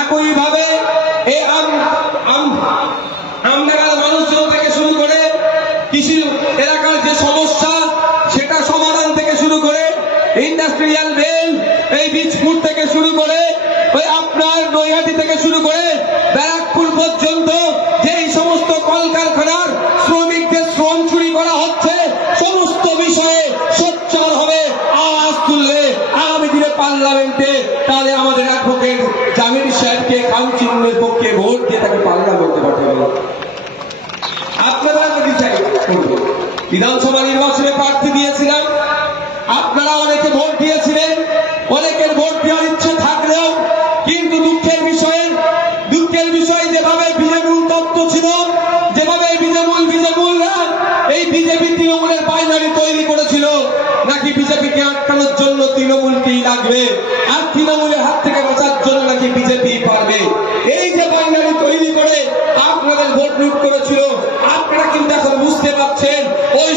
একইভাবে মানুষজন থেকে শুরু করে কৃষি এলাকার যে সমস্যা, সেটা সমাধান থেকে শুরু করে ইন্ডাস্ট্রিয়াল এই থেকে শুরু করে ওই আপনার থেকে শুরু করে পর্যন্ত সমস্ত কলকারখানার শ্রমিকদের শ্রম চুরি করা হচ্ছে, সমস্ত বিষয়ে হবে, আওয়াজ তুললে পার্লামেন্টে তাহলে আমাদের অ্যাডভোকেট দিয়ে তাকে পার্লামেন্টে পাঠাবে আপনারা ডিসাইড করব বিধানসভা নির্বাচনে প্রার্থী দিয়েছিলাম আপনারা অনেকে ভোট দিয়েছিলেন। অনেকের ভোট দেওয়ার ইচ্ছে থাকলেও কিন্তু দুঃখের বিষয়ে, দুঃখের বিষয় যেভাবে বিজেমূল তত্ত্ব ছিল, যেভাবে বিজেমূল বিজেমূলরা এই বিজেপি তৃণমূলের বাইনারি তৈরি করেছিল, নাকি বিজেপিকে আটকানোর জন্য তৃণমূলকেই লাগবে? আর তৃণমূলের আপনারা কিন্তু এখন বুঝতে পারছেন ওই